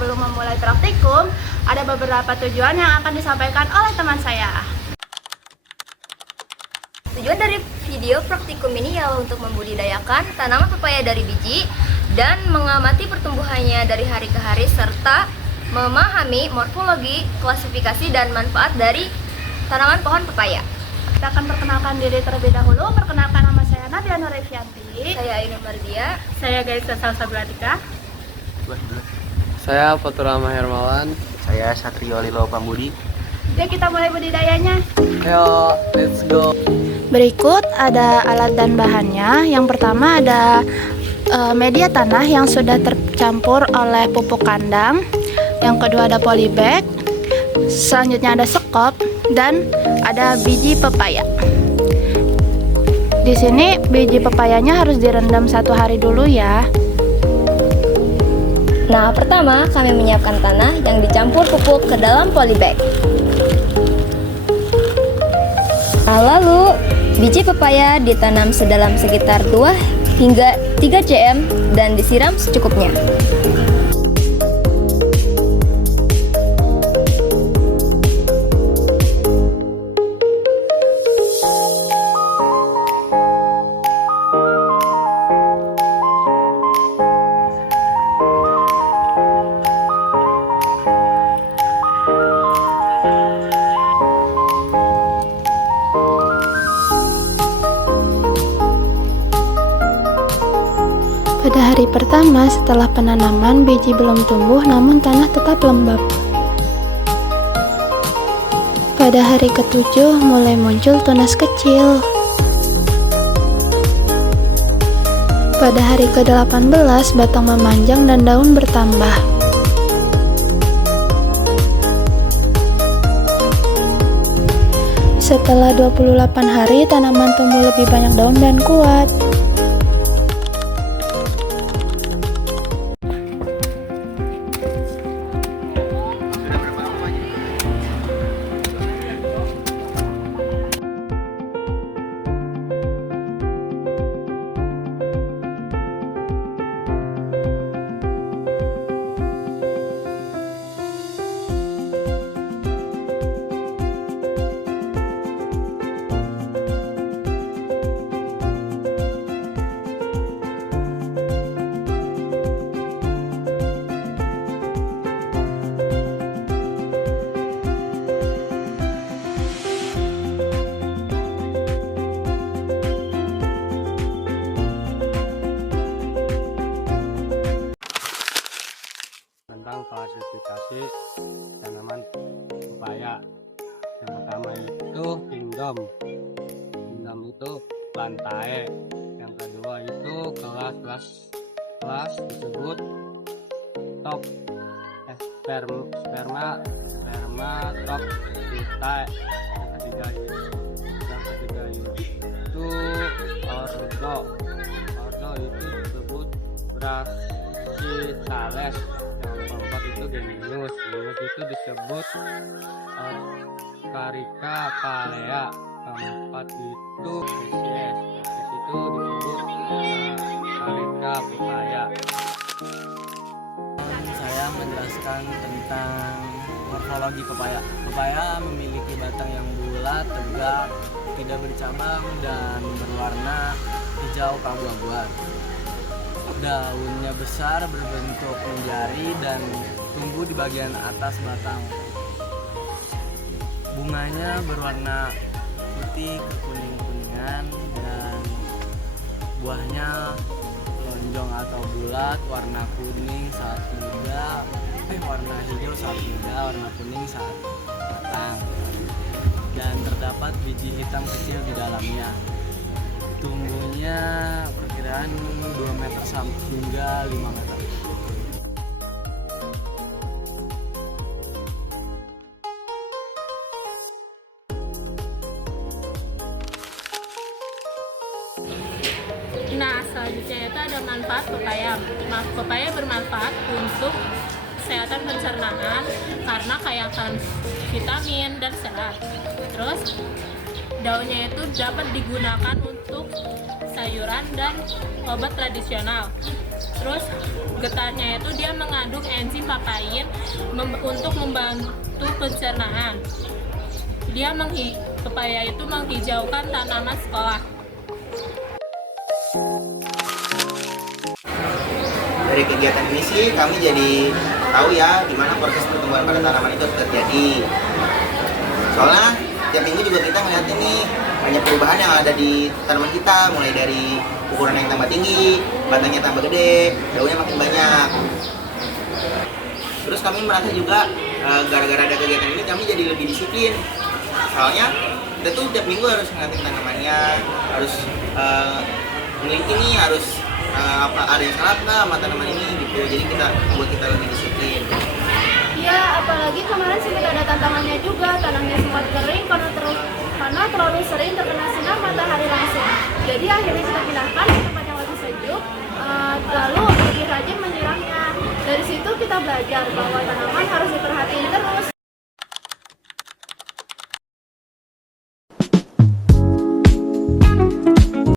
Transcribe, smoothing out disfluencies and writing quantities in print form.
sebelum memulai praktikum, ada beberapa tujuan yang akan disampaikan oleh teman saya. Tujuan dari video praktikum ini ialah untuk membudidayakan tanaman pepaya dari biji dan mengamati pertumbuhannya dari hari ke hari serta memahami morfologi, klasifikasi, dan manfaat dari tanaman pohon pepaya. Kita akan perkenalkan diri terlebih dahulu. Perkenalkan, nama saya Nadia Norevianti. Saya Ainun Mardia. Saya Gaisa Salsabladika. Saya Faturama Hermawan. Saya Satrio Lilo Pambudi. Yuk kita mulai budidayanya. Ayo, let's go. Berikut ada alat dan bahannya. Yang pertama ada media tanah yang sudah tercampur oleh pupuk kandang. Yang kedua ada polybag. Selanjutnya ada sekop dan ada biji pepaya. Di sini biji pepayanya harus direndam 1 hari dulu ya. Nah, pertama kami menyiapkan tanah yang dicampur pupuk ke dalam polybag. Nah, lalu biji pepaya ditanam sedalam sekitar 2 hingga 3 cm dan disiram secukupnya. Pada hari pertama setelah penanaman, biji belum tumbuh namun tanah tetap lembab. Pada hari ke-7 mulai muncul tunas kecil. Pada hari ke-18 batang memanjang dan daun bertambah. Setelah 28 hari tanaman tumbuh lebih banyak daun dan kuat. Tentang klasifikasi tanaman pepaya. Yang pertama itu pindom. Pindom itu lantai. Yang kedua itu kelas disebut top. Sperma top vitae. Yang ketiga itu ordo. Ordo itu disebut Brachytales. Yang keempat itu Genius itu disebut Carica Calea. Keempat itu Pisces itu disebut Carica pepaya. Saya menjelaskan tentang morfologi pepaya. Pepaya memiliki batang yang bulat, tegak, tidak bercabang, dan berwarna hijau keabu-abuan. Daunnya besar, berbentuk menjari, dan tumbuh di bagian atas batang. Bunganya berwarna putih kekuning-kuningan, dan buahnya lonjong atau bulat, warna kuning saat muda, warna hijau saat muda, warna kuning saat matang, dan terdapat biji hitam kecil di dalamnya. Tumbuhnya perkiraan 2 meter hingga 5 meter. Nah, selanjutnya itu ada manfaat pepaya. Pepaya bermanfaat untuk kesehatan pencernaan karena kaya akan vitamin dan serat. Terus daunnya itu dapat digunakan untuk sayuran dan obat tradisional. Terus getahnya itu dia mengandung enzim papain untuk membantu pencernaan. Pepaya itu menghijaukan tanaman sekolah. Dari kegiatan ini sih kami jadi tahu ya gimana proses pertumbuhan pada tanaman itu terjadi. Soalnya tiap minggu juga kita melihat ini banyak perubahan yang ada di tanaman kita, mulai dari ukuran yang tambah tinggi, batangnya tambah gede, daunnya makin banyak. Terus kami merasa juga gara-gara ada kegiatan ini kami jadi lebih disiplin. Soalnya kita tuh tiap minggu harus ngeliatin tanamannya, harus meneliti nih, harus ada yang salah nggak sama tanaman ini gitu. Jadi membuat kita lebih disiplin. Ya, apalagi kemarin sempat ada tantangannya juga, tanahnya sempat kering karena terlalu sering terkena sinar matahari langsung. Jadi akhirnya kita pindahkan ke tempat yang lebih sejuk, lalu lebih rajin menyiramnya. Dari situ kita belajar bahwa tanaman harus diperhatiin terus.